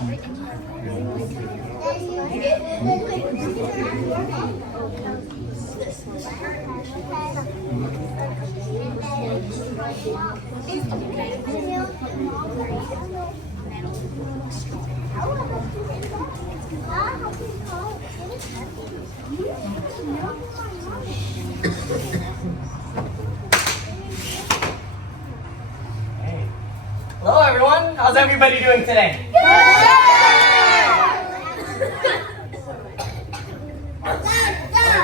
Hello everyone, how's everybody doing today?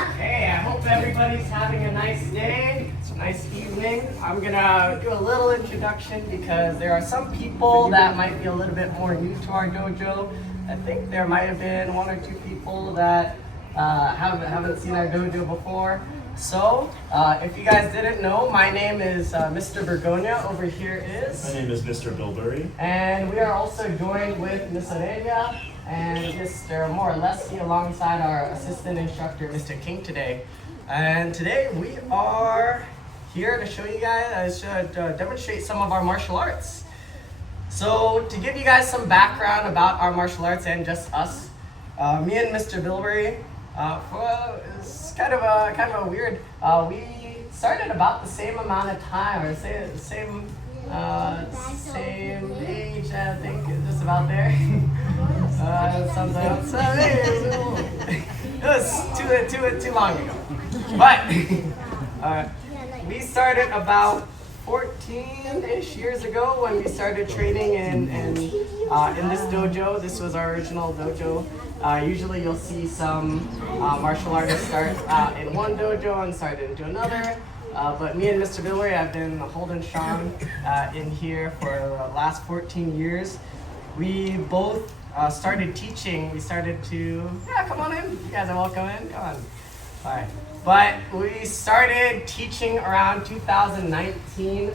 Okay, I hope everybody's having a nice day, nice evening. I'm gonna do a little introduction because there are some people that might be a little bit more new to our dojo. I think there might have been one or two people that haven't seen our dojo before. So, if you guys didn't know, my name is Mr. Bergonia. Over here is... My name is Mr. Billbury. And we are also joined with Miss Aurelia and Mr. More or less alongside our assistant instructor, Mr. King today. And today we are here to show you guys, demonstrate some of our martial arts. So, to give you guys some background about our martial arts and just us, me and Mr. Billbury, it's kind of a weird. We started about the same amount of time, or say the same age. I think just about there. Something else. It was too long ago. But we started about 14-ish years ago when we started training in this dojo. This was our original dojo. Usually you'll see some martial artists start in one dojo and start into another. But me and Mr. Billbury have been holding strong in here for the last 14 years. We both started teaching. We started to, come on in. You guys are welcome in. Come on. All right. But we started teaching around 2019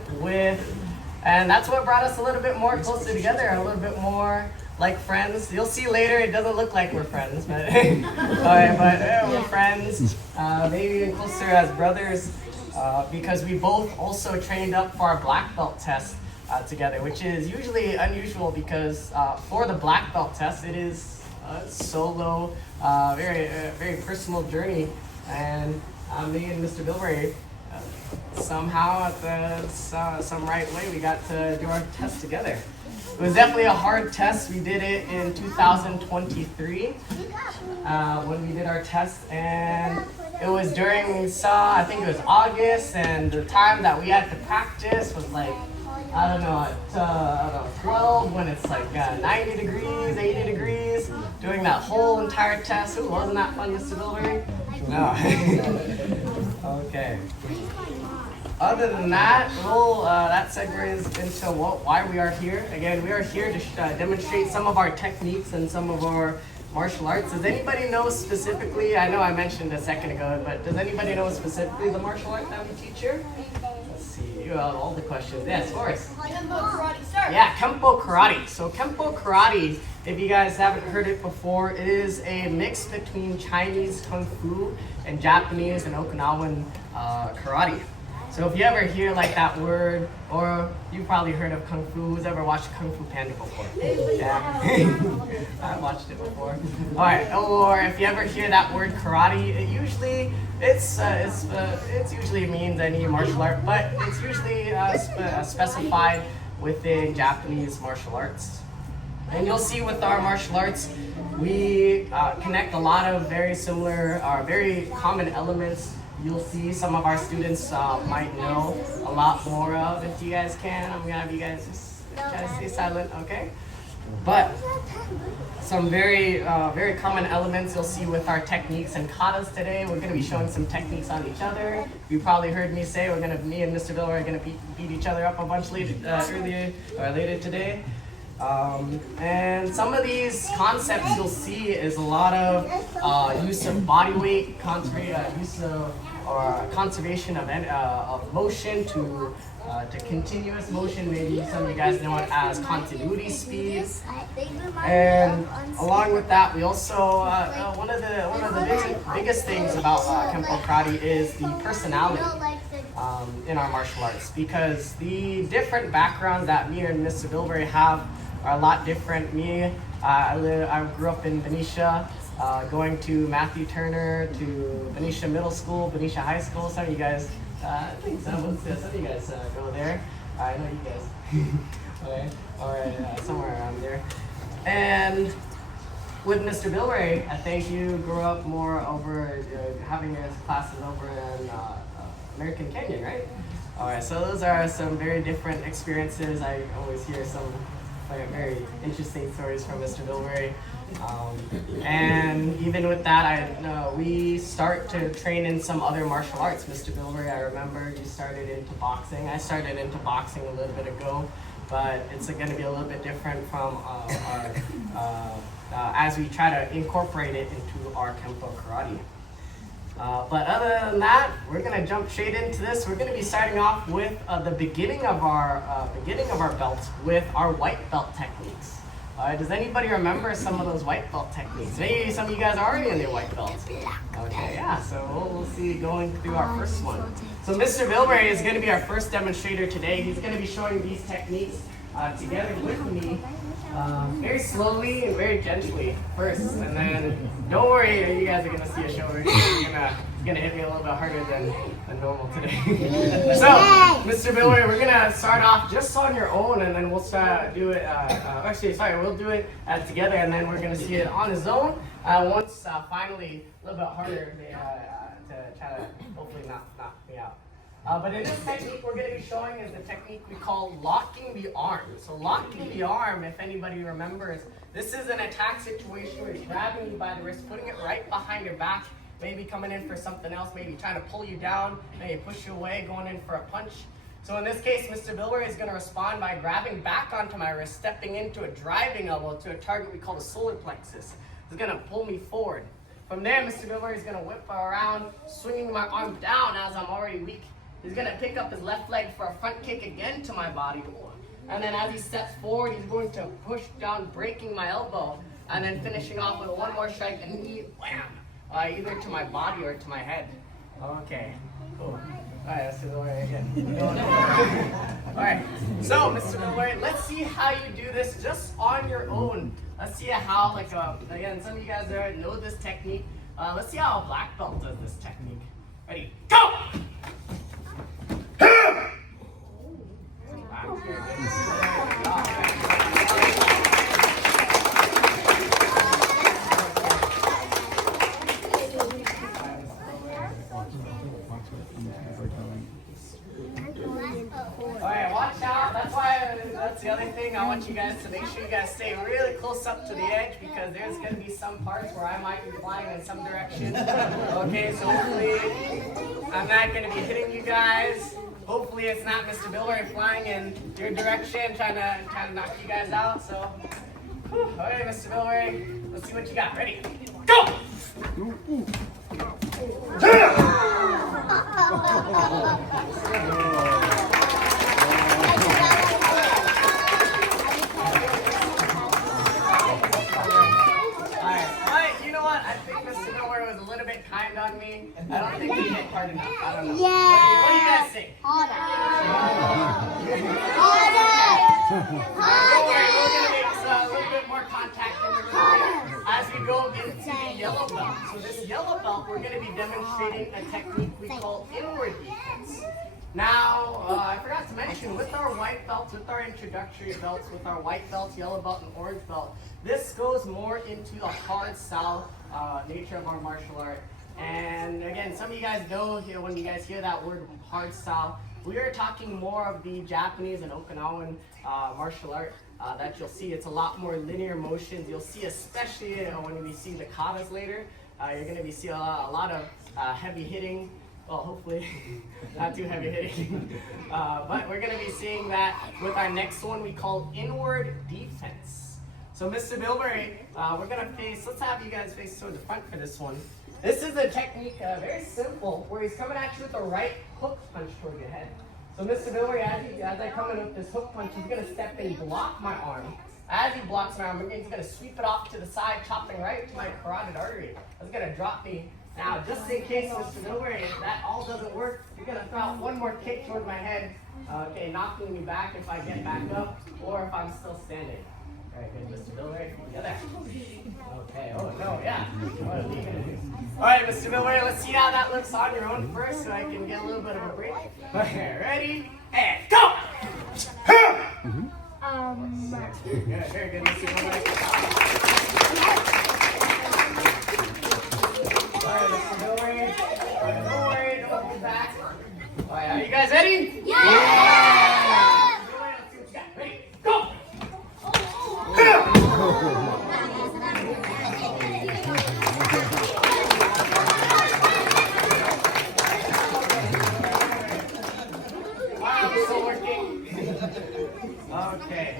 and that's what brought us a little bit more closer together, a little bit more like friends. You'll see later, it doesn't look like we're friends, but, we're friends, maybe even closer as brothers, because we both also trained up for our black belt test together, which is usually unusual because for the black belt test, it is a solo, very personal journey. And me and Mr. Billbury, somehow at some right way, we got to do our test together. It was definitely a hard test. We did it in 2023 when we did our test, and it was during, I think it was August, and the time that we had to practice was like, I don't know, 12 when it's like 90 degrees, 80 degrees, doing that whole entire test. Ooh, wasn't that fun, Mr. Billbury? No. Okay. Other than that, that segues into why we are here. Again, we are here to demonstrate some of our techniques and some of our martial arts. Does anybody know specifically, I know I mentioned a second ago, but does anybody know specifically the martial art that we teach here? Let's see, you have all the questions. Yes, of course. Kempo karate, start. Yeah, Kempo karate. So Kempo karate, if you guys haven't heard it before, it is a mix between Chinese Kung Fu and Japanese and Okinawan karate. So if you ever hear like that word, or you've probably heard of Kung Fu, who's ever watched Kung Fu Panda before? Yeah. I watched it before. All right, or if you ever hear that word karate, it usually means any martial art, but it's usually specified within Japanese martial arts. And you'll see with our martial arts, we connect a lot of very similar, very common elements. You'll see some of our students might know a lot more of. If you guys can, I'm gonna have you guys just try to stay silent, okay? But some very common elements you'll see with our techniques and katas today. We're gonna be showing some techniques on each other. You probably heard me say me and Mr. Bill are gonna beat each other up a bunch later today. And some of these concepts you'll see is a lot of use of body weight, conservation of motion to continuous motion. Maybe some of you guys know it as continuity speed. And along with that, we also one of the biggest things about Kempo karate is the personality in our martial arts, because the different backgrounds that me and Mr. Billbury have are a lot different. Me, I grew up in Benicia, going to Matthew Turner, to Benicia Middle School, Benicia High School. Some of you guys, I think some of you guys go there. I know you guys. Okay. All right, somewhere around there. And with Mr. Billbury, I think you grew up more over having your classes over in American Canyon, right? All right, so those are some very different experiences. I always hear some very interesting stories from Mr. Billbury. And even with that, we start to train in some other martial arts. Mr. Billbury, I remember you started into boxing. I started into boxing a little bit ago, but it's going to be a little bit different from as we try to incorporate it into our Kempo karate. But other than that, we're going to jump straight into this. We're going to be starting off with the beginning of our belts with our white belt techniques. Does anybody remember some of those white belt techniques? Maybe some of you guys are already in their white belts. Okay, yeah, so we'll see going through our first one. So Mr. Billbury is going to be our first demonstrator today. He's going to be showing these techniques together with me. Very slowly and very gently first, and then don't worry, you guys are gonna see a show where it's gonna hit me a little bit harder than normal today. So, Mr. Billbury, we're gonna start off just on your own, and then we'll do it. We'll do it together, and then we're gonna see it on his own. Once finally a little bit harder to try to hopefully knock me out. But in this technique we're going to be showing is the technique we call locking the arm. So locking the arm, if anybody remembers, this is an attack situation where you're grabbing you by the wrist, putting it right behind your back, maybe coming in for something else, maybe trying to pull you down, maybe push you away, going in for a punch. So in this case, Mr. Billbury is going to respond by grabbing back onto my wrist, stepping into a driving elbow to a target we call the solar plexus. It's going to pull me forward. From there, Mr. Billbury is going to whip around, swinging my arm down as I'm already weak. He's going to pick up his left leg for a front kick again to my body. And then as he steps forward, he's going to push down, breaking my elbow, and then finishing off with one more strike and knee, wham, either to my body or to my head. Okay, cool. All right, Mr. Billbury again. All right, so Mr. Billbury, let's see how you do this just on your own. Let's see how, again, some of you guys there know this technique. Let's see how a black belt does this technique. Ready, go! Alright, watch out. That's the other thing. I want you guys to make sure you guys stay really close up to the edge because there's going to be some parts where I might be flying in some direction. Okay, so hopefully I'm not going to be hitting you guys. Hopefully it's not Mr. Billbury flying in your direction, trying to knock you guys out. So, alright, Mr. Billbury, let's see what you got. Ready? Go! Kind on me. I don't think he hit hard enough. I don't know. Yeah. What do you guys think? Harder. Don't worry, we're going to make a little bit more contact in the room as we go into the yellow belt. So this yellow belt, we're going to be demonstrating a technique we call inward defense. Now, I forgot to mention, with our white belts, with our introductory belts, with our white belts, yellow belt, and orange belt, this goes more into the hard style nature of our martial art. And again, some of you guys know here when you guys hear that word hard style, we are talking more of the Japanese and Okinawan martial art that you'll see. It's a lot more linear motions. You'll see, especially when we see the katas later, you're going to be seeing a lot of heavy hitting. Well, hopefully not too heavy hitting. But we're going to be seeing that with our next one we call inward defense. So Mr. Billbury, we're going to face, let's have you guys face toward the front for this one. This is a technique, very simple, where he's coming at you with a right hook punch toward your head. So Mr. Billbury, as I come in with this hook punch, he's going to step and block my arm. As he blocks my arm, he's going to sweep it off to the side, chopping right to my carotid artery. That's going to drop me. Now, just in case, Mr. Billbury, if that all doesn't work, you're going to throw out one more kick toward my head, knocking me back if I get back up, or if I'm still standing. Very good, Mr. Billbury. Together. Okay, oh no, yeah. Alright, Mr. Billbury, let's see how that looks on your own first so I can get a little bit of a break. Okay, ready? And go! Very good, Mr. Billbury. Alright, Mr. Billbury. Don't worry, don't hold back. Alright, are you guys ready? Yeah! Let's see what you got. Ready? Go! Okay.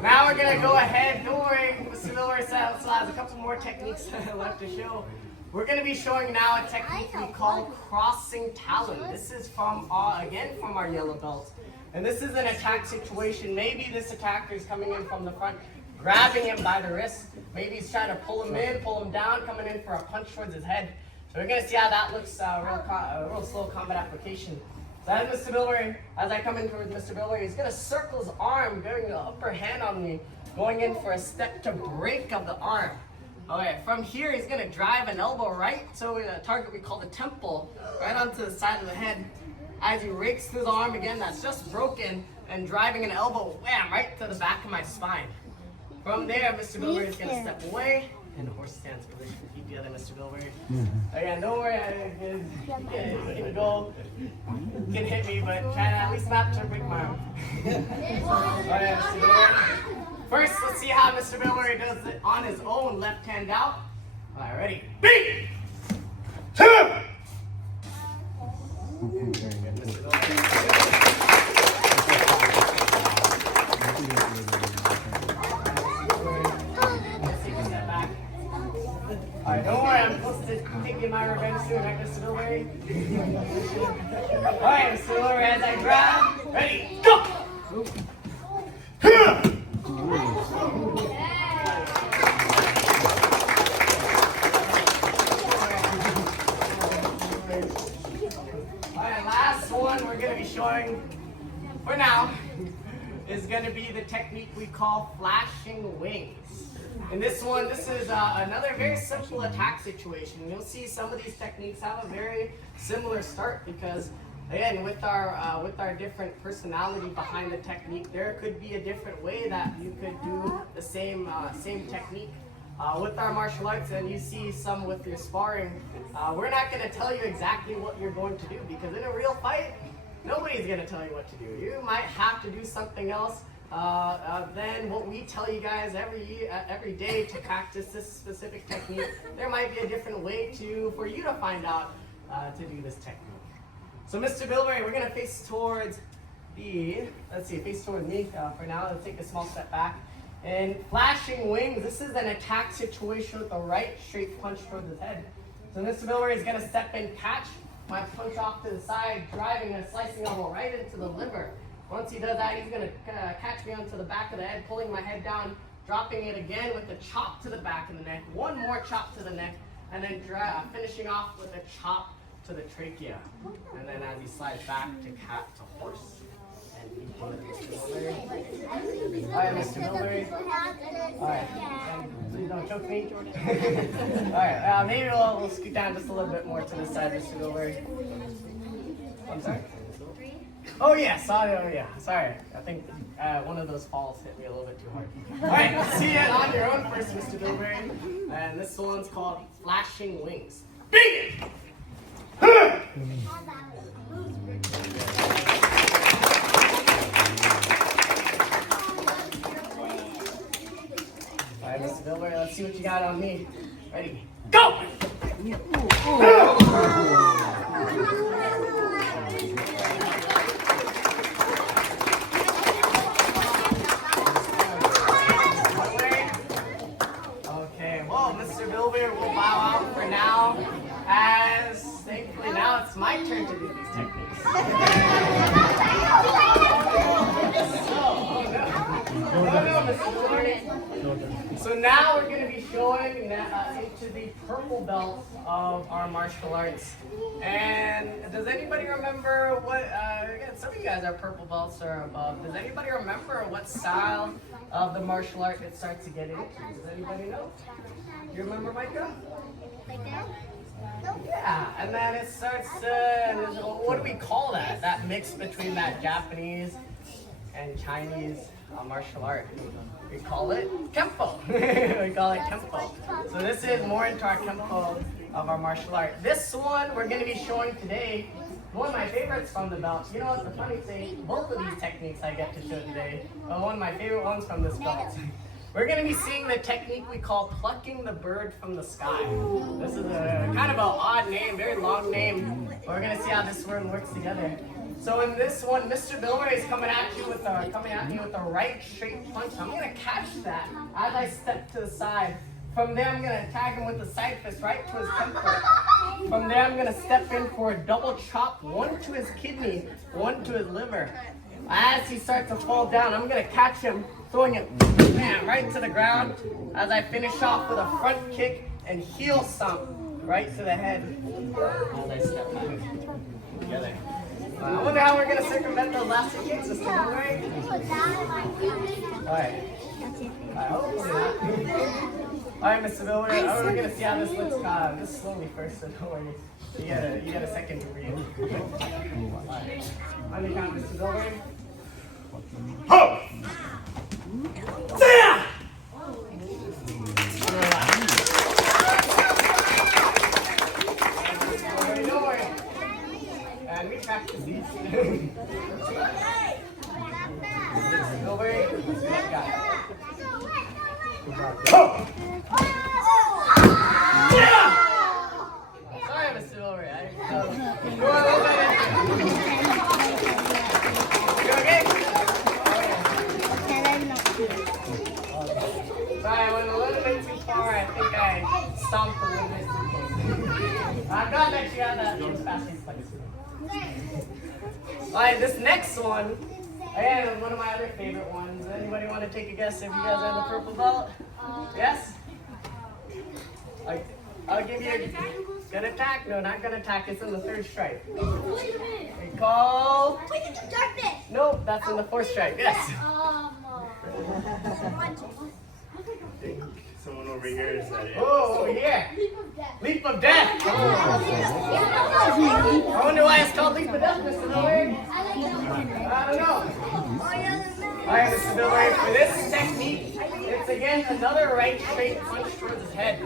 Now we're going to go ahead. Don't worry, Mr. Billbury still has a couple more techniques left to show. We're going to be showing now a technique we call crossing talon. This is from, again, from our yellow belt. And this is an attack situation. Maybe this attacker is coming in from the front, grabbing him by the wrist. Maybe he's trying to pull him in, pull him down, coming in for a punch towards his head. So we're going to see how that looks, real slow combat application. So as Mr. Billbury, as I come in towards Mr. Billbury, he's going to circle his arm, getting the upper hand on me, going in for a step to break of the arm. Okay, from here, he's going to drive an elbow right, so a target we call the temple, right onto the side of the head. As he rakes through the arm again, that's just broken, and driving an elbow, wham, right to the back of my spine. From there, Mr. Billbury is going to step away, in the horse stance position. Keep the other Mr. Billbury. Again, don't worry, you can go, you can hit me, but try to at least not to break my arm. Alright, Mr. Billbury. First, let's see how Mr. Billbury does it on his own, left hand out. Alright, ready? Beat! Very good, Mr. Billbury. Alright, don't worry, I'm supposed to take my revenge soon, right, Mr. Billbury? Alright, Mr. Billbury, as I grab, ready, go! Alright, last one we're going to be showing for now is going to be the technique we call flashing wings. And this one, this is another very simple attack situation. You'll see some of these techniques have a very similar start because, again, with our different personality behind the technique, there could be a different way that you could do the same technique. With our martial arts, and you see some with your sparring, we're not going to tell you exactly what you're going to do because in a real fight, nobody's going to tell you what to do. You might have to do something else than what we tell you guys every day to practice this specific technique. There might be a different way for you to find out to do this technique. So Mr. Billbury, we're going to face towards face towards me for now. Let's take a small step back. And flashing wings, this is an attack situation with a right straight punch towards his head. So Mr. Billbury is going to step in, catch my punch off to the side, driving a slicing elbow right into the liver. Once he does that, he's going to catch me onto the back of the head, pulling my head down, dropping it again with a chop to the back of the neck, one more chop to the neck, and then finishing off with a chop to the trachea. And then as he slides back to cat to horse. Alright, Mr. Billbury. Alright, please don't choke me. Alright, maybe we'll scoot down just a little bit more to the side, Mr. Billbury. I'm sorry? Oh yeah, sorry. I think one of those falls hit me a little bit too hard. Alright, let's see it on your own first, Mr. Billbury. And this one's called Flashing Wings. Beat it! Alright, Mr. Billbury, let's see what you got on me. Ready? Go! Okay, well, Mr. Billbury will bow out for now, as thankfully now it's my turn to do these techniques. So So now we're going to be showing into the purple belt of our martial arts. And does anybody remember what, again, some of you guys are purple belts or above. Does anybody remember what style of the martial art it starts to get into? Does anybody know? You remember, Micah? Yeah, and then it starts to, what do we call that? That mix between that Japanese and Chinese martial art. We call it Kempo. We call it Kempo. So this is more into our Kempo of our martial art. This one we're going to be showing today, one of my favorites from the belt. You know what's the funny thing? Both of these techniques I get to show today, but one of my favorite ones from this belt. We're going to be seeing the technique we call plucking the bird from the sky. This is a kind of an odd name, very long name. But we're going to see how this word works together. So in this one, Mr. Billbury is coming at you with a right straight punch. I'm going to catch that as I step to the side. From there, I'm going to attack him with the side fist right to his temple. From there, I'm going to step in for a double chop, one to his kidney, one to his liver. As he starts to fall down, I'm going to catch him, throwing him right to the ground as I finish off with a front kick and heel stomp right to the head as I step back together. I wonder how we're going to circumvent those last two kicks, Mr. Billbury. Alright. Hopefully not. Alright, Mr. Billbury, we're going to see how this looks just slowly first, so don't worry. You got a second to breathe. Alright. On the count, Mr. Billbury. Ho! Yeah! Don't worry. And we practice these. Billbury, that guy. Ho! Yeah! Sorry, Mr. Billbury. You okay? Sorry, I went a little bit too far. I think I stomped a little bit too close. I'm glad that you had that fast place. Alright, this next one, again, is one of my other favorite ones. Anybody want to take a guess if you guys are in the purple belt? Yes? I'll give you a gonna attack. No, not gonna attack. It's in the third strike. We call. Nope, that's in the fourth strike. Yes. Someone over here is that it? Oh, over here. Leap of death. I wonder why it's called leap of death, Mr. Billbury. I don't know. All right, Mr. Billbury, for this technique, it's again another right straight punch towards his head.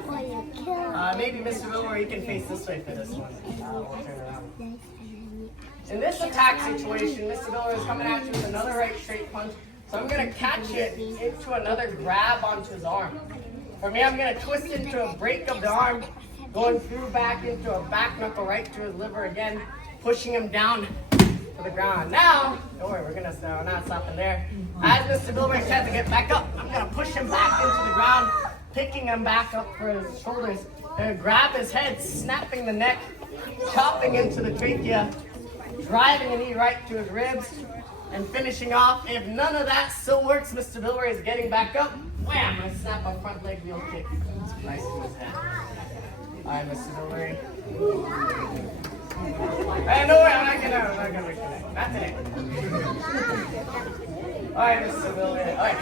Maybe Mr. Billbury, you can face this way for this one. We'll turn around. In this attack situation, Mr. Billbury is coming at you with another right straight punch. So I'm going to catch it into another grab onto his arm. For me, I'm going to twist into a break of the arm, going through back into a back knuckle right to his liver again, pushing him down to the ground. Now, don't worry, we're not stopping there. As Mr. Billbury tries to get back up, I'm going to push him back into the ground, picking him back up for his shoulders, and grab his head, snapping the neck, chopping into the trachea, driving a knee right to his ribs, and finishing off. If none of that still works, Mr. Billbury is getting back up. Wham! I snap a front leg wheel kick right to his head. Alright, Mr. Billbury. Hey, no way, I'm not gonna reconnect. That's it. Alright, Mr. Billbury. Alright.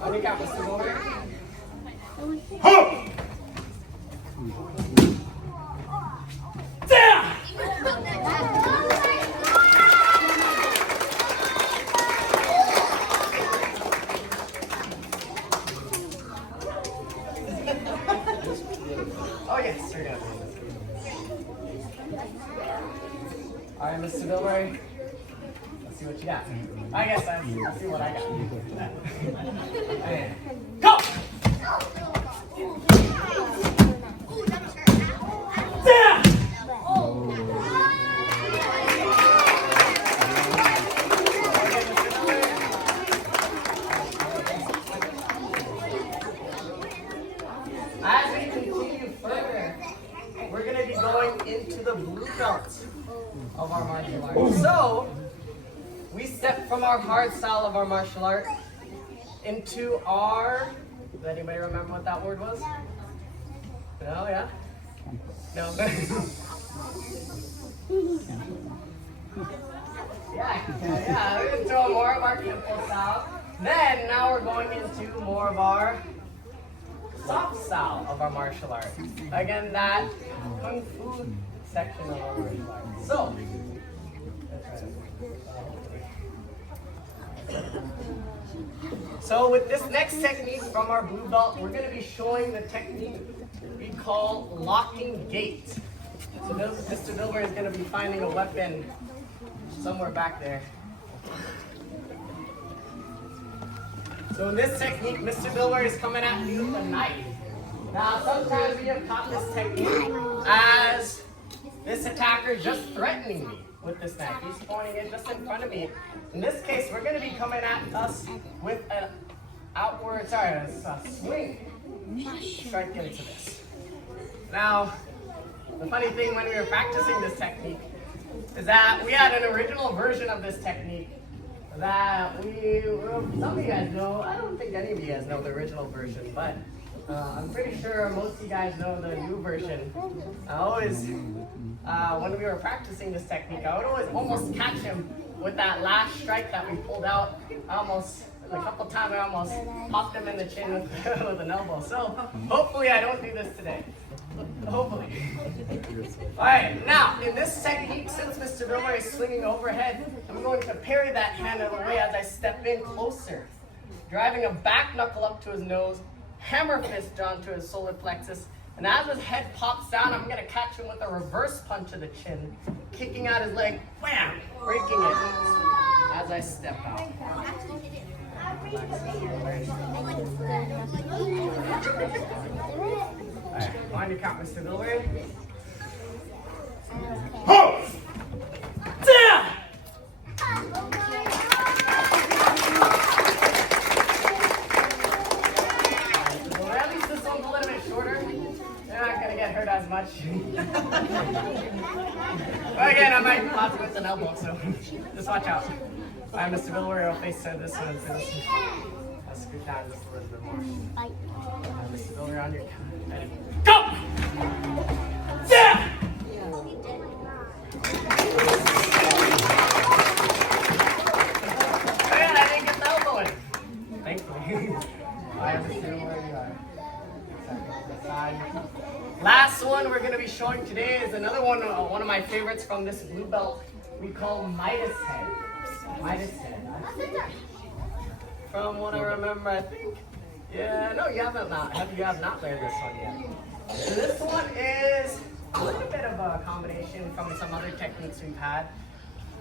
On your count, Mr. Billbury. Ho! Yeah! Oh yes, you're gonna. All right, Mr. Billbury. Let's see what you got. I guess I'll see what I got. And go! Yeah! As we continue further, we're going to be going into the blue belt of our martial art. So, we step from our hard style of our martial art into our, does anybody remember what that word was? No, yeah? No. yeah, we're into more of our tempo style. Then, now we're going into more of our soft style of our martial arts. Again, that Kung Fu section of our martial arts. So with this next technique from our blue belt, we're going to be showing the technique we call locking gate. So Mr. Billbury is going to be finding a weapon somewhere back there. So in this technique, Mr. Billbury is coming at me with a knife. Now, sometimes we have taught this technique as this attacker just threatening me with this knife. He's pointing it just in front of me. In this case, we're going to be coming at us with an outward, a swing strike into this. Now, the funny thing when we were practicing this technique is that we had an original version of this technique that some of you guys know. I don't think any of you guys know the original version, but I'm pretty sure most of you guys know the new version. I always, when we were practicing this technique, I would always almost catch him with that last strike that we pulled out. A couple times I almost popped him in the chin with an elbow. So hopefully I don't do this today. Hopefully. All right, now in this technique, since Mr. Billbury is swinging overhead, I'm going to parry that hand out of the way as I step in closer, driving a back knuckle up to his nose, hammer fist down to his solar plexus, and as his head pops down, I'm going to catch him with a reverse punch of the chin, kicking out his leg, wham, breaking it as I step out. Alright, on your count, Mr. Billbury. Ho! Down! Well, at least this one's a little bit shorter. They're not going to get hurt as much. But again, I might pop with an elbow, so just watch out. Alright, Mr. Billbury will face this one. Let's scoot down just a little bit more. Mr. Billbury on your count. Ready? Go! Yeah! Man, I didn't get the elbow in. Thankfully. Alright, Mr. Billbury, you are. Last one we're going to be showing today is another one of my favorites from this blue belt we call Midas Head. Midas Head. From what I remember, I think. Yeah, no, you have not learned this one yet. So this one is a little bit of a combination from some other techniques we've had,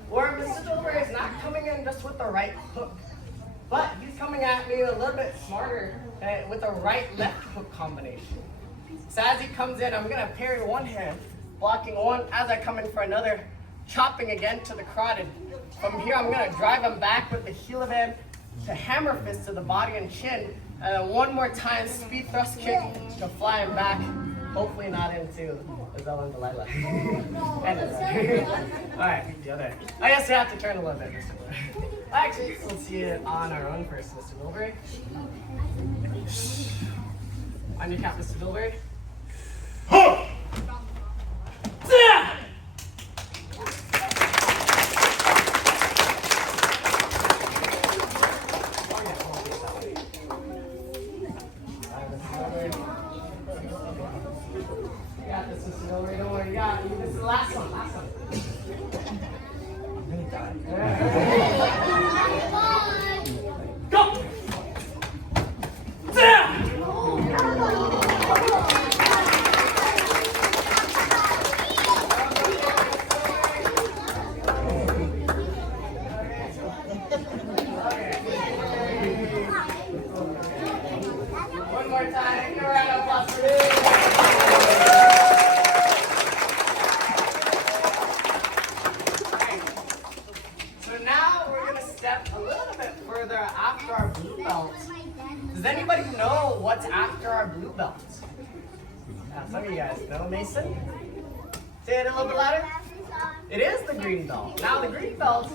where Mr. Billbury is not coming in just with the right hook, but he's coming at me a little bit smarter with a right-left hook combination. So as he comes in, I'm going to parry one hand, blocking one as I come in for another, chopping again to the carotid. From here, I'm going to drive him back with the heel of him to hammer fist to the body and chin, and then one more time, speed thrust kick to fly him back, hopefully not into Azella and Delilah. All right, the other. I guess you have to turn a little bit, Mr. Billbury. Actually, we'll see it on our own first, Mr. Billbury. On your count, Mr. Billbury. Ho! Yeah! Don't worry, you got it. This is the last one, Go! Down! One more time, give a round of applause for this. After our blue belt. Does anybody know what's after our blue belt? Some of you guys know. Mason? Say it a little bit louder. It is the green belt. Now the green belt,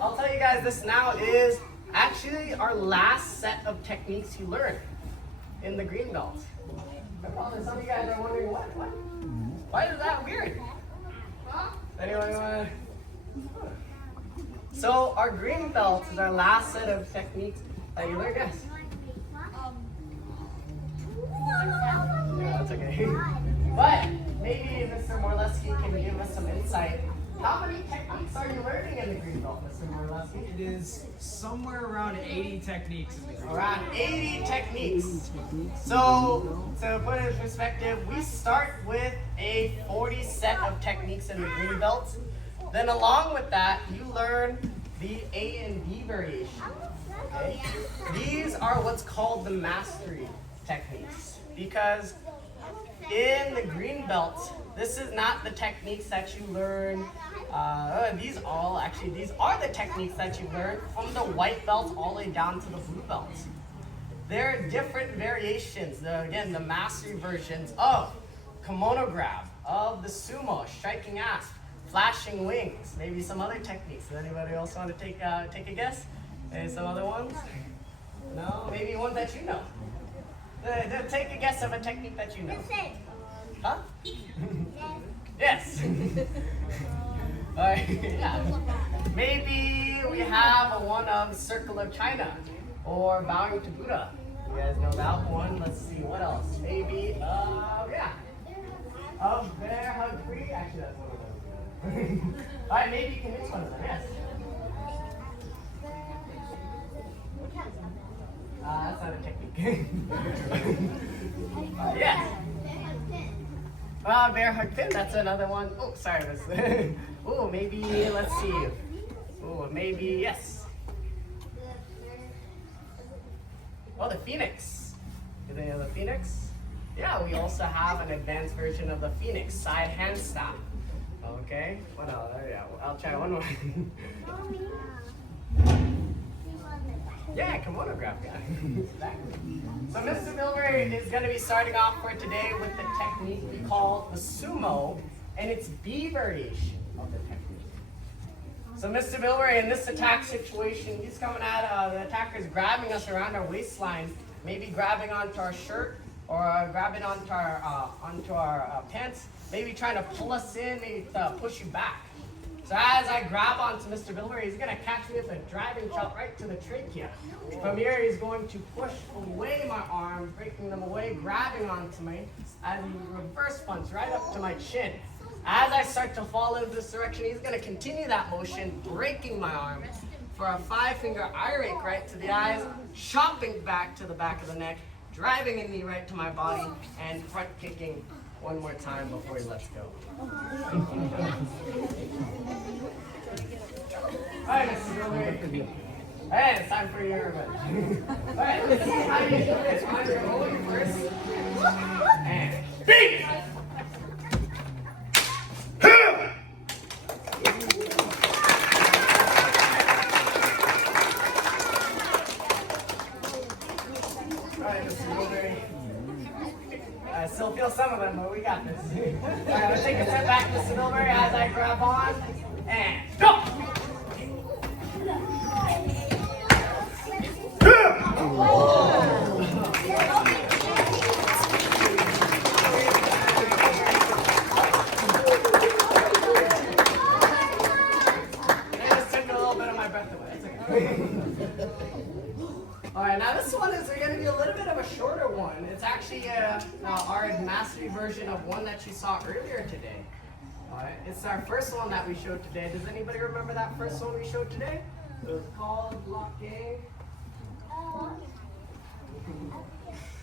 I'll tell you guys this now, is actually our last set of techniques you learn in the green belt. Probably some of you guys are wondering, what? Why is that weird? Anyone want to? So our green belt is our last set of techniques that you learn, yes? Yeah, that's okay. But maybe Mr. Morleski can give us some insight. How many techniques are you learning in the green belt, Mr. Morleski? It is somewhere around 80 techniques in the green belt. Around 80 techniques. So, to put it in perspective, we start with a 40 set of techniques in the green belt. Then along with that, you learn the A and B variation. Okay? These are what's called the mastery techniques. Because in the green belt, this is not the techniques that you learn. These are the techniques that you learn from the white belt all the way down to the blue belt. There are different variations. Again, the mastery versions of kimono grab, of the sumo, striking asp, flashing wings, maybe some other techniques. Does anybody else want to take a guess? Maybe some other ones? No? Maybe one that you know. Take a guess of a technique that you know. Huh? Yes. Yeah. Maybe we have one of Circle of China or Bowing to Buddha. You guys know that one. Let's see, what else? Maybe, of Bear Hug Free. Actually, that's one of them. All right, maybe you can mix one of them, yes. That's not a technique. Yes. Bear hug pin, that's another one. Oh, sorry. Oh, maybe, let's see. Oh, maybe, yes. Oh, the Phoenix. Do they know the Phoenix? Yeah, we also have an advanced version of the Phoenix, side hand stop. Okay, what else? Yeah, I'll try one more. Yeah, kimono grab, yeah. Exactly. So Mr. Billbury is going to be starting off for today with the technique we call the sumo, and its B variation of the technique. So Mr. Billbury, in this attack situation, he's coming at, the attacker's grabbing us around our waistline, maybe grabbing onto our shirt, or grabbing onto our pants, maybe trying to pull us in, maybe push you back. So as I grab onto Mr. Billbury, he's going to catch me with a driving shot right to the trachea. From here, he's going to push away my arms, breaking them away, grabbing onto me, as he reverse punch right up to my chin. As I start to fall into this direction, he's going to continue that motion, breaking my arm for a 5-finger eye rake right to the eyes, chopping back to the back of the neck, driving a knee right to my body, and front kicking one more time before he lets go. Alright, Mr. Billbury. Alright, it's time for your revenge. Alright, let's see how you do this on your own first. And beat! Alright, Mr. Billbury. I still feel some of them, but we got this. Alright, let's take a step back, Mr. Billbury, as I grab on. And go! Alright, now this one is going to be a little bit of a shorter one. It's actually our mastery version of one that you saw earlier today. Alright, it's our first one that we showed today. Does anybody remember that first one we showed today? It was called locking.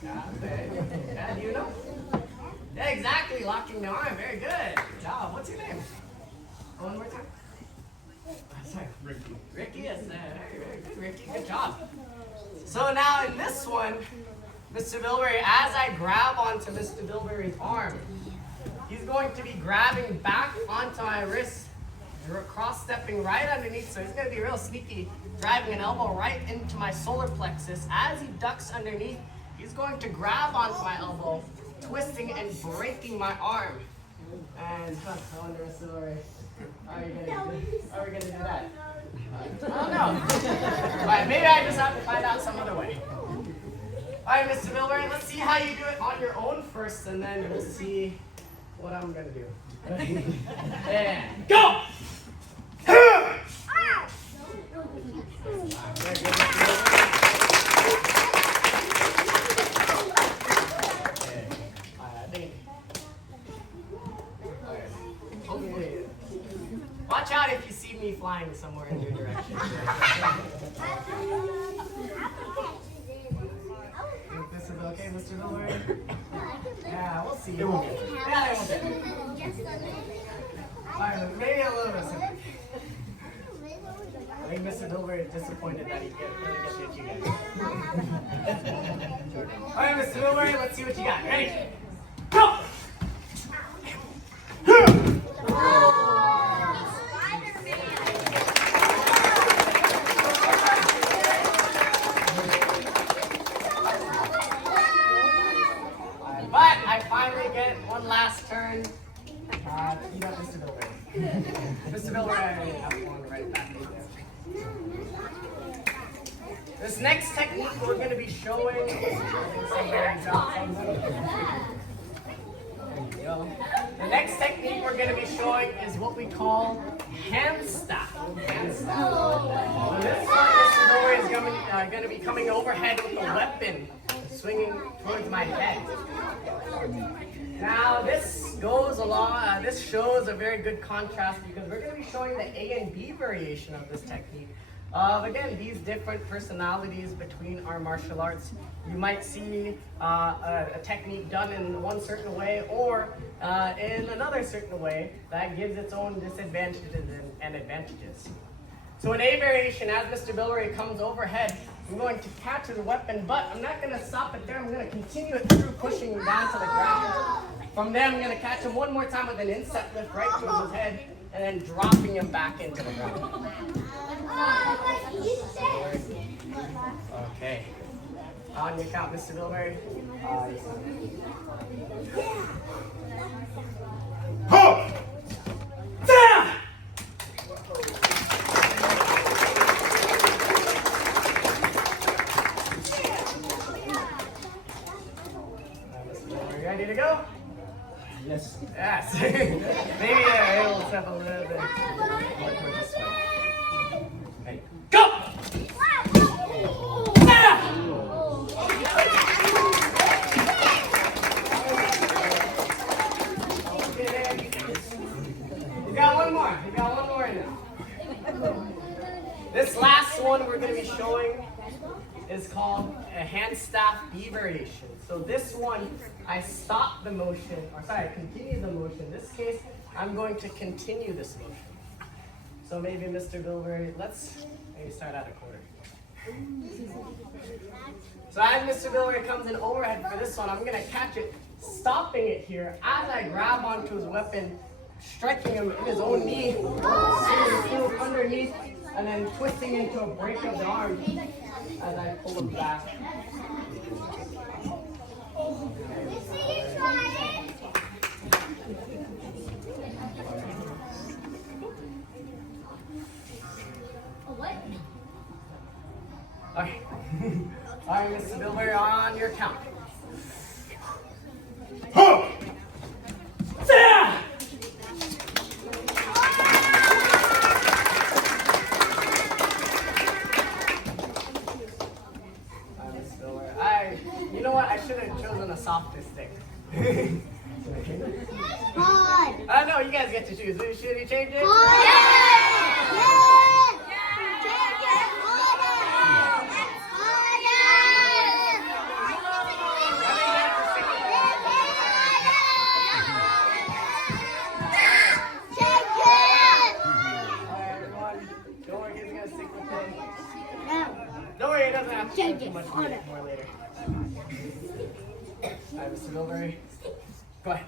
Yeah, do you know? Yeah, exactly, locking the arm. Very good. Good job. What's your name? One more time. Sorry, Ricky. Ricky, yes. Very good, Ricky. Good job. So now in this one, Mr. Billbury, as I grab onto Mr. Billbury's arm, he's going to be grabbing back onto my wrist, cross-stepping right underneath. So he's going to be real sneaky, driving an elbow right into my solar plexus. As he ducks underneath, he's going to grab onto my elbow, twisting and breaking my arm. And I wonder, Mr. Billbury, how are we going to do that? I don't know. But maybe I just have to find out some other way. All right, Mr. Billbury, let's see how you do it on your own first, and then we'll see what I'm gonna do. And go! Watch out if you see me flying somewhere in your direction. Think this is okay, Mr. Billbury? Yeah, we'll see. It won't get. Yeah, it won't get. Alright, maybe a little bit simple. I think Mr. Billbury is disappointed that he really gets what you guys. Alright, Mr. Billbury, let's see what you got. Ready? Go! But I finally get one last turn to beat up Mr. Billbury. Mr. Billbury, I have one right back in there. This next technique we're going to be showing. The next technique we're going to be showing is what we call hand staff. Hand staff. So this one, Mr. Billbury is going to be coming overhead with a weapon, swinging towards my head. Now this goes along, this shows a very good contrast because we're going to be showing the A and B variation of this technique. Again, these different personalities between our martial arts. You might see a technique done in one certain way or in another certain way that gives its own disadvantages and advantages. So in A variation, as Mr. Billbury comes overhead, I'm going to catch his weapon, but I'm not going to stop it there. I'm going to continue it through, pushing him down to the ground. From there, I'm going to catch him one more time with an instep lift right towards his head, and then dropping him back into the ground. Okay. On your count, Mr. Billbury. Ho! Mr. Billbury, ready to go? Yes. Yes. Maybe it'll step a little bit more toward this way. Okay. Go! You got one more. You got one more in there. This last one we're going to be showing is called a hand staff B variation. So this one, I stop the motion, or sorry, I continue the motion. In this case, I'm going to continue this motion. So maybe Mr. Billbury, let's maybe start at a quarter. So as Mr. Billbury comes in overhead for this one, I'm going to catch it, stopping it here as I grab onto his weapon, striking him in his own knee, swinging through underneath, and then twisting into a break of the arm as I pull him back. Okay. All right, Mr. Billbury, on your count. Ho! Yeah! You know what? I should have chosen a softer stick. No, you guys get to choose. Should you change it? Don't worry, it doesn't have to change too much more later. Alright, Mr. Billbury, go ahead.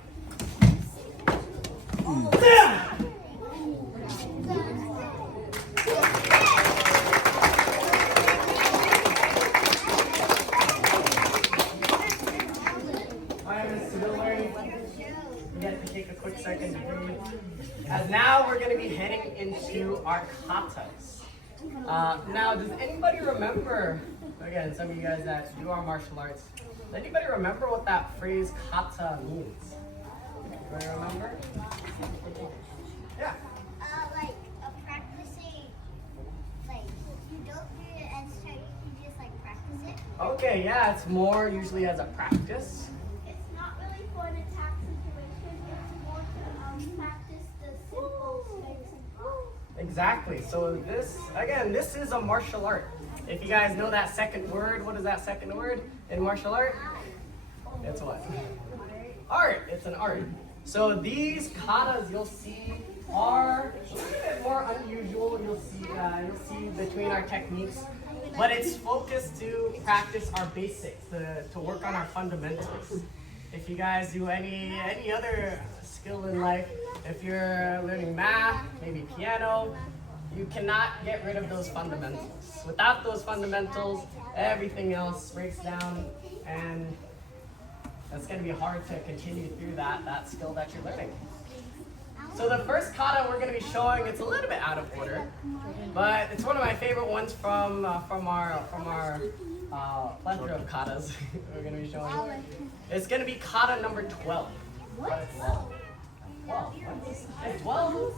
Alright, Mr. Billbury, you get to take a quick second to breathe. As now we're going to be heading into our katas. Now, does anybody remember, again, some of you guys that do our martial arts, does anybody remember what that phrase kata means? Anybody remember? Yeah. Like practicing, like you don't do it as tight, you just like practice it. Okay, yeah, it's more usually as a practice. It's not really for an attack situation, it's more to practice the simple strikes and blocks. Exactly. So this, again, this is a martial art. If you guys know that second word, what is that second word in martial art? It's what? Art. It's an art. So these katas you'll see are a little bit more unusual. You'll see between our techniques, but it's focused to practice our basics, to work on our fundamentals. If you guys do any other skill in life, if you're learning math, maybe piano, you cannot get rid of those fundamentals. Without those fundamentals, everything else breaks down, and it's going to be hard to continue through that skill that you're learning. So the first kata we're going to be showing, it's a little bit out of order, but it's one of my favorite ones from our plethora of katas we're going to be showing. It's going to be kata number 12. What? 12. It's 12?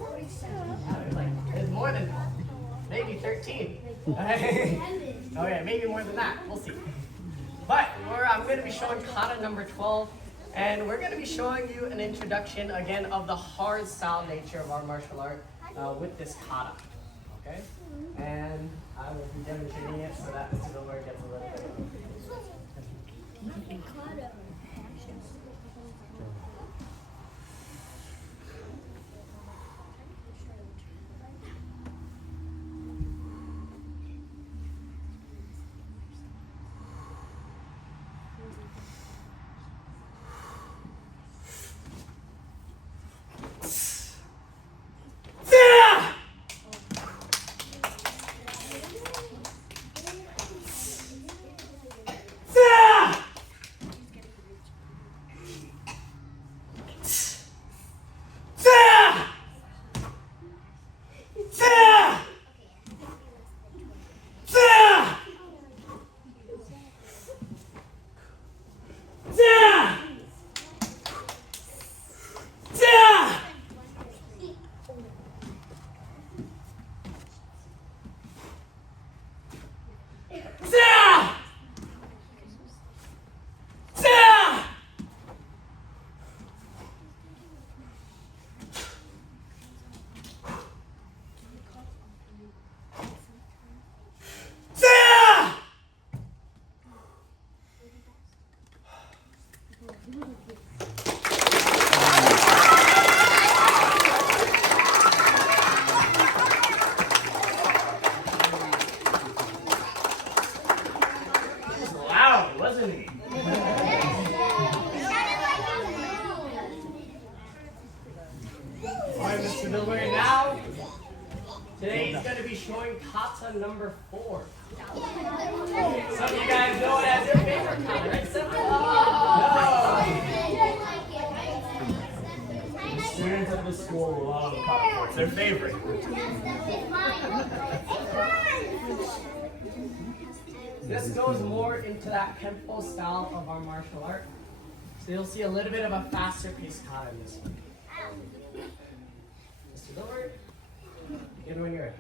It's more than 12. Maybe 13. Okay, maybe more than that. We'll see. But I'm going to be showing kata number 12, and we're going to be showing you an introduction again of the hard style nature of our martial art with this kata. Okay? And I will be demonstrating it so that Mr. Billbury gets a little bit of kata number 4. Some of you guys know it as your favorite kata, right? The students at the school love kata. It's their favorite. This goes more into that Kempo style of our martial art. So you'll see a little bit of a faster paced kata in this one. Mr. Billbury, begin when you're ready.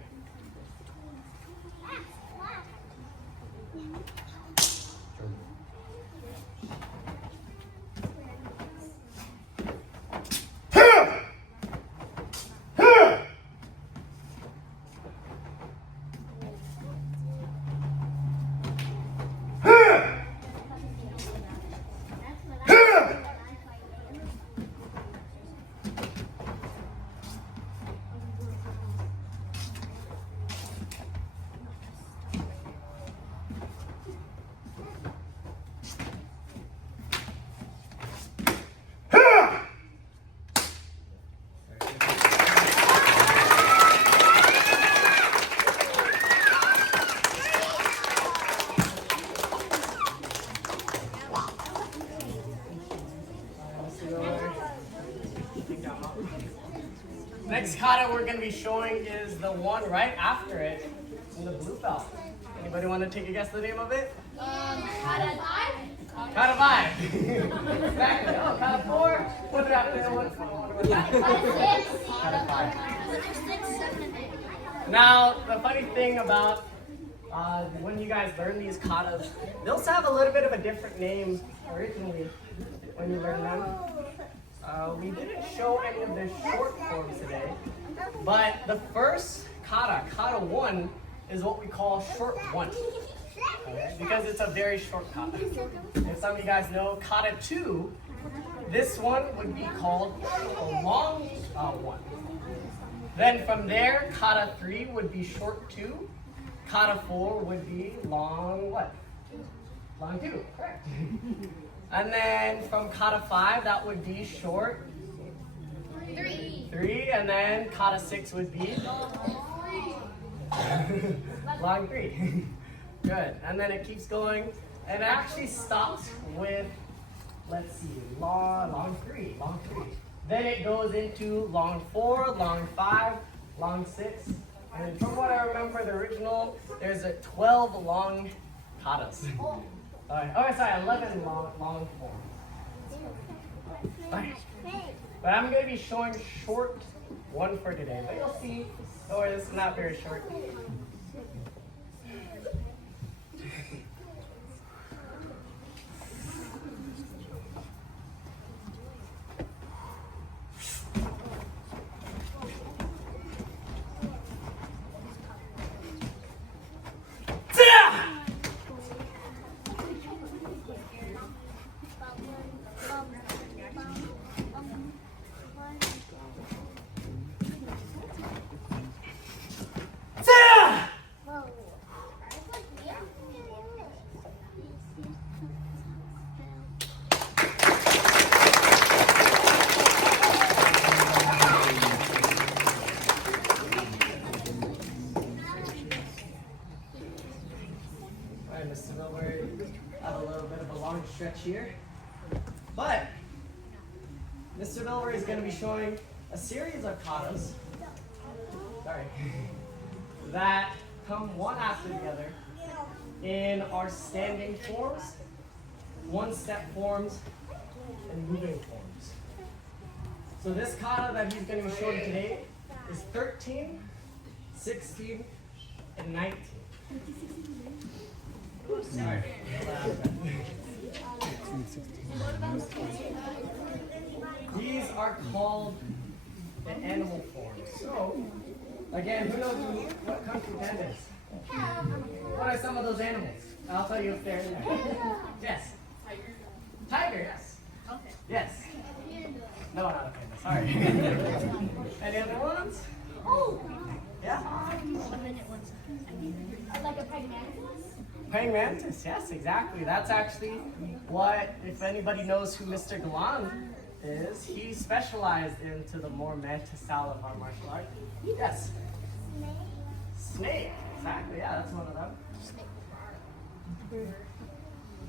Next kata we're going to be showing is the one right after it, spell? Anybody want to take a guess the name of it? Kata 5. Exactly. Oh, Kata 4. What did I do? Kata 5. Now, the funny thing about when you guys learn these katas, they'll have a little bit of a different name originally when you learn them. We didn't show any of the short forms today, but the first kata, kata 1, is what we call short 1. Okay? Because it's a very short kata. If some of you guys know, kata 2, this one would be called a long 1. Then from there, kata 3 would be short 2. Kata 4 would be long what? Long 2, correct. And then from kata 5, that would be short 3. And then kata 6 would be long 3. Good. And then it keeps going. And it actually stops with, let's see, long 3. Then it goes into long 4, long 5, long 6. And from what I remember, the original, there's a 12 long katas. Oh, sorry, 11 long forms. Right. But I'm going to be showing short 1 for today. But you'll see, don't worry, this is not very short. Mr. Billbury, I have a little bit of a long stretch here. But Mr. Billbury is going to be showing a series of katas that come one after the other in our standing forms, one-step forms, and moving forms. So this kata that he's going to be showing today is 13, 16, and 19. Sorry. These are called the animal forms. So, again, who knows what Kung Fu Panda is? What are some of those animals? I'll tell you if they're in there. Yes. Tiger, yes. Yes. No, not a panda, sorry. Any other ones? Oh. Yeah? like a praying mantis? Praying mantis, yes, exactly. That's actually what, if anybody knows who Mr. Galan is, he specialized into the more mantis style of our martial art. Yes. Snake, exactly, yeah, that's one of them.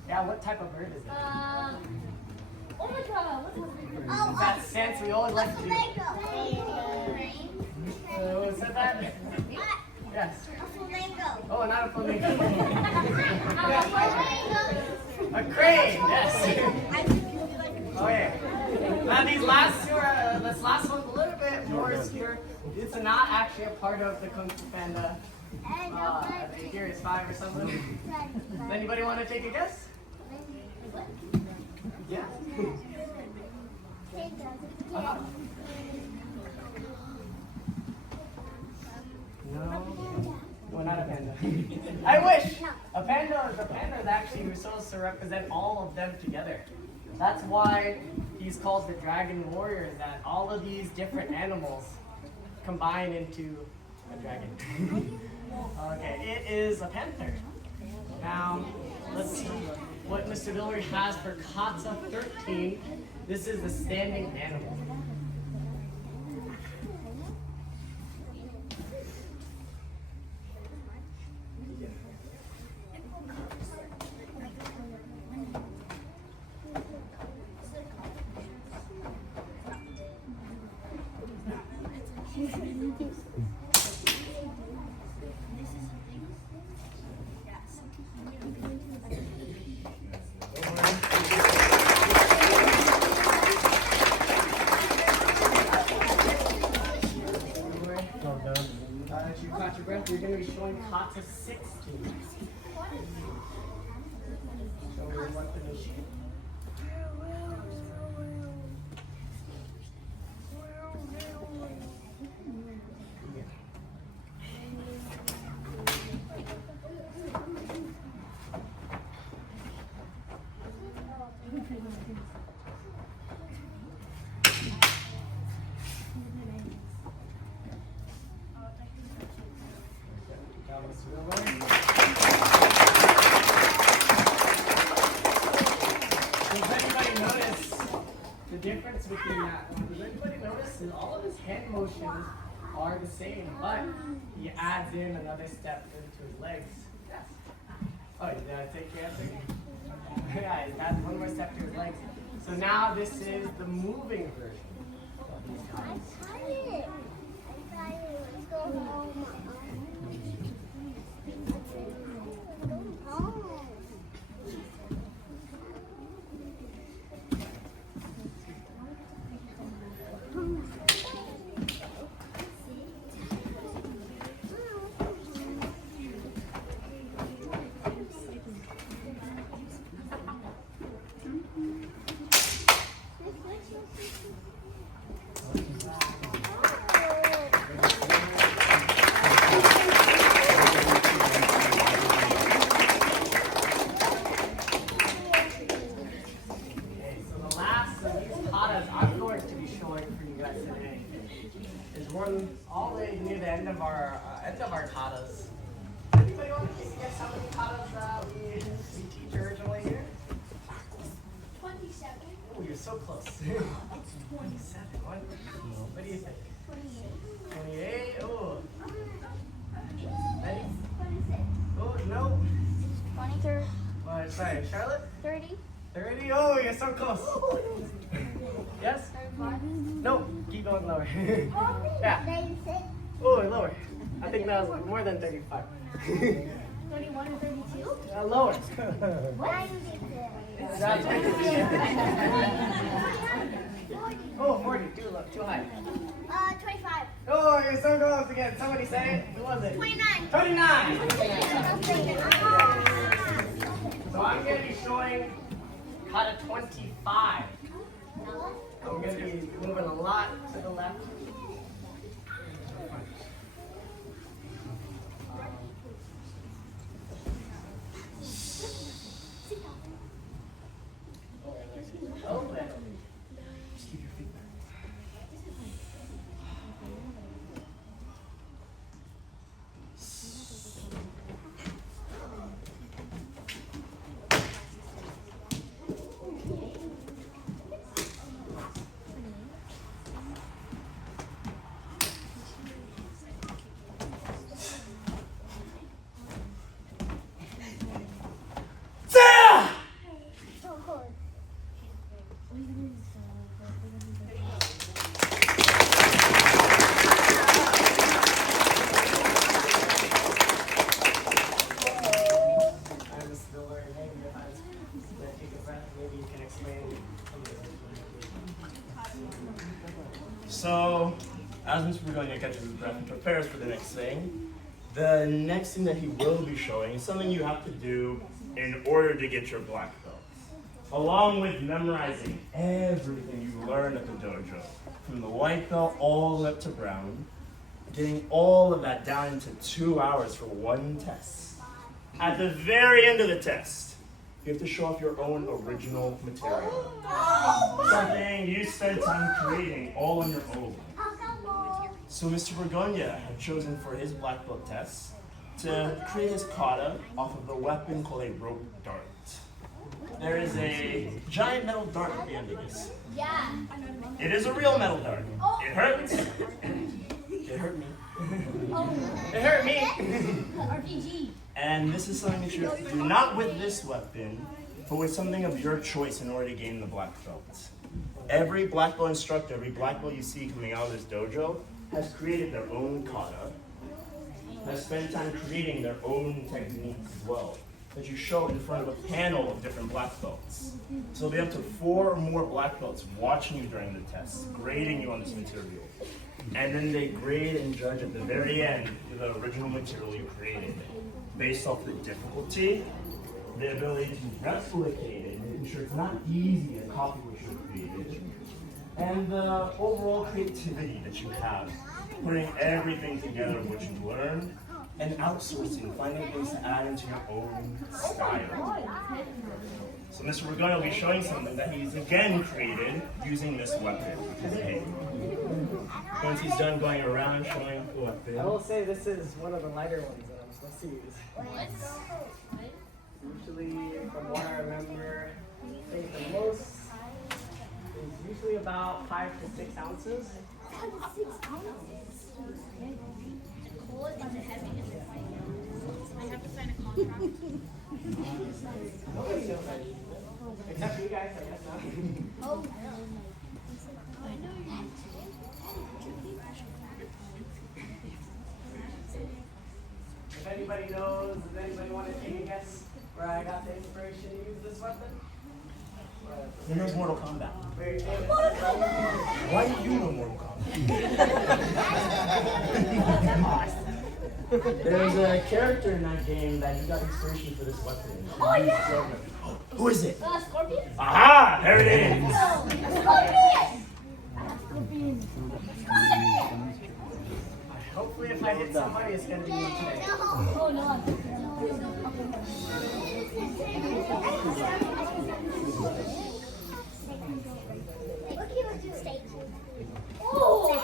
Yeah, what type of bird is it? Oh my god, what's Oh, that sense we always like to do. Who said that? Yes. A flamingo. Oh, not a flamingo. A crane, yes. Oh yeah. Now these last two are, this last one's a little bit more obscure. It's not actually a part of the Kung Fu Panda Furious 5 or something. Does anybody want to take a guess? Yeah. No, not a panda. I wish! A panda is actually supposed to represent all of them together. That's why he's called the Dragon Warrior, that all of these different animals combine into a dragon. Okay, it is a panther. Now, let's see what Mr. Billbury has for Kata 13. This is the standing animal. lots of 16s. Show me what the machine. Difference between that one. Does anybody notice that all of his hand motions are the same, but he adds in another step into his legs? Yes. Oh, did I take the answer? Yeah, he adds one more step to his legs. So now this is the moving version of these I'm times. tired. I'm tired. Let's go home. Home. One all the way near the end of our katas. Anybody want to guess how many katas we teach originally here? 27. Oh, you're so close. 27. What do you think? 28. Oh. Ready? 26. Oh no. 23. Sorry, Charlotte. 30. 30. Oh, you're so close. Yes. 35. No. Keep going lower. Yeah. 36. Oh, lower. I think that was more than 35. 31 or 32. Lower. 92. That's oh, 40. Too high. 25. Oh, you're so close again. Somebody say it. Who was it? 29. 29. So I'm going to be showing kata 25. I'm going to be moving a lot to the left. Open. Just keep your feet back. So, as Mr. Bergonia catches his breath and prepares for the next thing, the next thing that he will be showing is something you have to do in order to get your black belt, along with memorizing everything you learned at the dojo, from the white belt all the way up to brown, getting all of that down into 2 hours for one test. At the very end of the test, you have to show off your own original material. Something you spent time creating all on your own. So Mr. Bergonia had chosen for his black belt test to create his kata off of the weapon called a rope dart. There is a giant metal dart at the end of this. Yeah. It is a real metal dart. It hurts. It hurt me. It hurt me. RPG. And this is something that you have to do, not with this weapon, but with something of your choice in order to gain the black belt. Every black belt instructor, every black belt you see coming out of this dojo has created their own kata, has spent time creating their own techniques as well, that you show in front of a panel of different black belts. So there'll be up to 4 or more black belts watching you during the test, grading you on this material. And then they grade and judge at the very end the original material you created. Based off the difficulty, the ability to replicate it, making sure it's not easy to copy what you created, and the overall creativity that you have, putting everything together what you've learned, and outsourcing, finding things to add into your own style. So Mr. Bergonia will be showing something that he's again created using this weapon, which is A. Once he's done going around showing off the weapon. I will say this is one of the lighter ones that I'm supposed to use. Usually, from what I remember, I think the most is usually about 5 to 6 ounces. Nobody knows that. Except you guys, I guess not. If anybody knows, does anybody want to take a guess where I got the inspiration to use this weapon? Who knows Mortal Kombat? Very famous. Why do you know Mortal Kombat? There's a character in that game that he got inspiration for this weapon. Oh, yeah. Who is it? Scorpion? Aha! There it is! Scorpion! Hopefully if I hit somebody, it's going to be me today. Oh, no. Okay, let's do steak. Oh!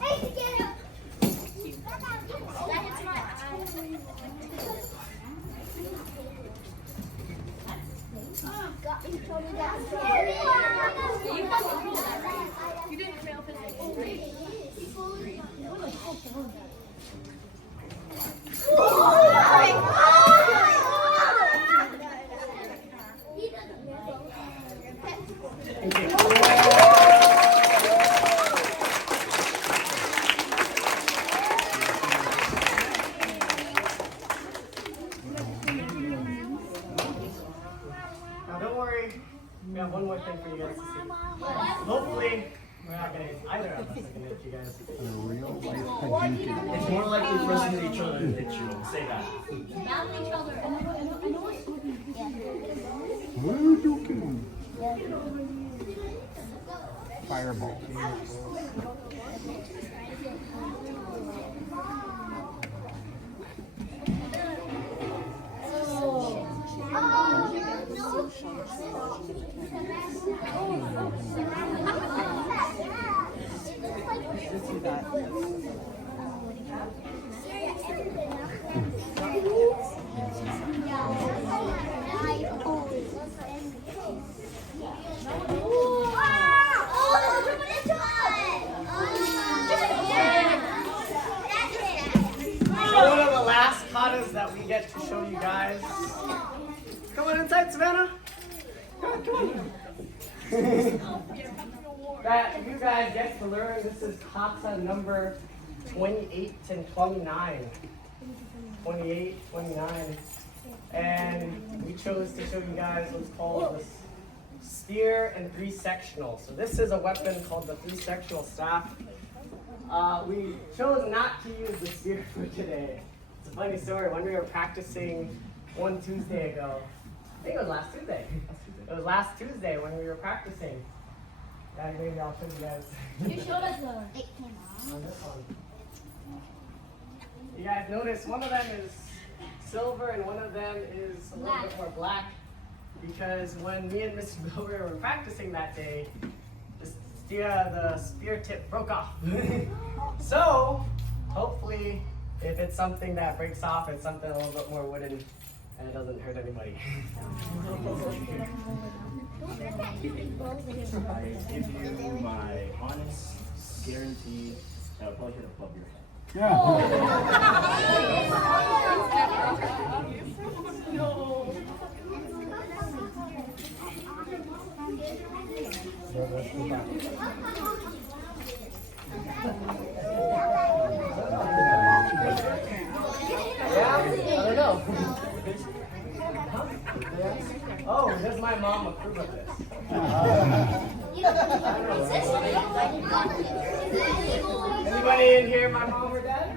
Hey, get up! That hits my eye. You told me that. You didn't fail physics. Now don't worry, we have one more thing for you guys to see. Hopefully, we're not going to, either of us are going to hit you guys. It's more likely for us to hit each other than hit you. Say that. What are you doing? Fireball. One of the last katas that we get to show you guys. Come on inside, Savannah. Come on. That you guys get to learn. This is kata number 28 and 29. 28, 29. And we chose to show you guys what's called the spear and 3-sectional. So this is a weapon called the 3-sectional staff. We chose not to use the spear for today. It's a funny story. When we were practicing one Tuesday ago, I think it was last Tuesday. It was last Tuesday when we were practicing. Yeah, maybe I'll show you guys. You showed us the On this one. You guys notice one of them is silver and one of them is a little bit more black. Because when me and Mr. Billbury were practicing that day, the spear tip broke off. So, hopefully, if it's something that breaks off, it's something a little bit more wooden and it doesn't hurt anybody. I give you my honest guarantee that I'll probably hit above your head. Yeah, I don't know. Anybody in here, my mom or dad?